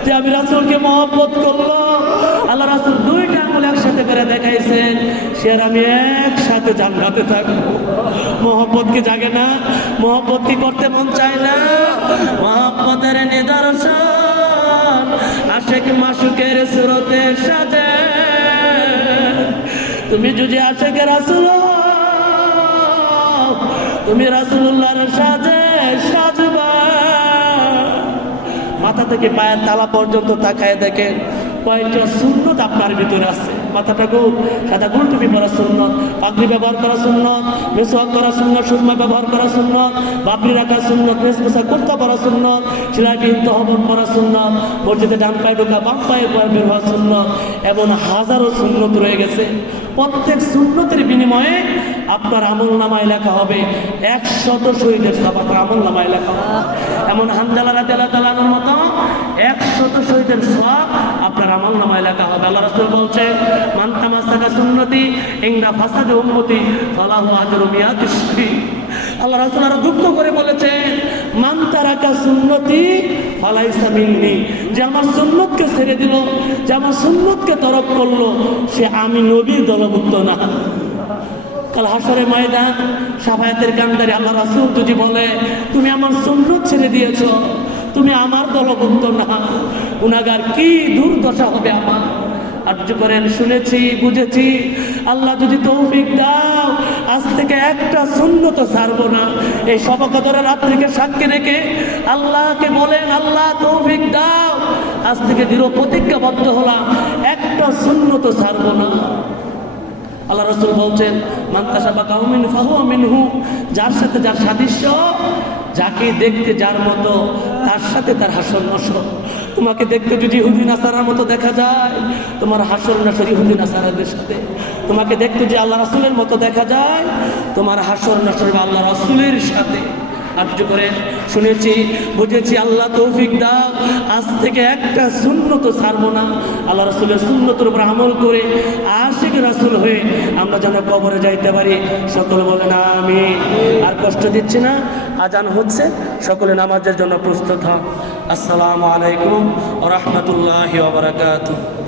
যে আমি রাসূলকে মহব্বত করলো, আল্লাহ রাসূল 2টা আঙুল একসাথে করে দেখাইছেন, সে আর আমি একসাথে জান্নাতে থাকবো। মহব্বত কি জাগে না? মহব্বত কি করতে মন চায় না? মহব্বতের নিদর্শন আশিক মাসুকের সুরতে সাজে। তুমি যদি আশিকে রাসূল, তুমি রাসূলুল্লাহর সাজে সাজবা। মাথা থেকে পায়ের তালা পর্যন্ত তাকায় দেখেন কয়েকটা সুন্নত আপনার ভিতরে আছে। মাথাটা গোল, সাদা গোল টুপি পরা সুন্নত, পাগড়ি ব্যবহার করা সুন্নত, মেসওয়াক করা সুন্নত, সুরমা ব্যবহার করা সুন্নত, বাবরি রাখা সুন্নত, মেসমেসা কুর্তা পরা সুন্নত, সেলাইবিহীন তহবন পরা সুন্নত, মসজিদে ডান পায়ে ঢোকা বাম পায়ে বের হওয়া সুন্নত, এবং হাজারো সুন্নত রয়ে গেছে। প্রত্যেক সুন্নতের বিনিময়ে আপনার আমল নামায় লেখা হবে 100 শহীদের সব আপনার আমল নামায় লেখা হবে। এমন হামদাল্লাহ রাদিয়াল্লাহু তাআলার মতো 100 শহীদের সব আপনার আমল নামায় লেখা হবে। আল্লাহ রাসূল বলছেন, মান তামাসসাকা সুন্নতি ইনদা ফাসাদি উম্মতি ফালাহু আজরু মিয়াতি শহীদ। আল্লাহ রাসূল আরো দুঃখ করে বলেছেন, মান তারাকা সুন্নতি ফালাইসা মিন্নি। যে আমার সুন্নতকে ছেড়ে দিল, যে আমার সুন্নতকে তরক করলো, সে আমি নবীর দলভুক্ত না। কাল হাসরের ময়দান শাফায়াতের কান্ডারি আল্লাহ রাসূল যদি বলে, তুমি আমার সুন্নত ছেড়ে দিয়েছো, তুমি আমার দলভুক্ত না, গুনাহগার কি দুর্দশা হবে আমার। আর্য করেন, শুনেছি বুঝেছি, আল্লাহ যদি তৌফিক দাও আজ থেকে একটা সুন্নত ছাড়বো না। এই শবকদরের রাত্রিকে সাক্ষী রেখে আল্লাহকে বলেন, আল্লাহ তৌফিক দাও, আজ থেকে দৃঢ় প্রতিজ্ঞাবদ্ধ হলাম একটা সুন্নত ছাড়বো না। আল্লাহ রাসূল বলছেন, মান তাশাবা কাউমিন ফাহুয়া মিনহু। যার সাথে যার সাদৃশ্য, যাকে দেখতে যার মতো তার সাথে তার হাসর নসর। তোমাকে দেখতে যদি ইহুদি নাসারার মতো দেখা যায়, তোমার হাসর নসর ইহুদি নাসারাদের সাথে। তোমাকে দেখতে যে আল্লাহ রাসূলের মতো দেখা যায়, তোমার হাসর নসর আল্লাহ রাসূলের সাথে। আর্য করে শুনেছি বুঝেছি, আল্লাহ তৌফিক দাও আজ থেকে একটা সুন্নত ছাড়বো না। আল্লাহ রাসূলের সুন্নতের উপর আমল করে আশিক রাসূল হয়ে আমরা যেন কবরে যাইতে পারি। সকলে বলেন আমিন। আর কষ্ট দিচ্ছি না, আজান হচ্ছে, সকলে নামাজের জন্য প্রস্তুত হন। আসসালামু আলাইকুম ওয়া রাহমাতুল্লাহি ওয়া বারাকাতুহু।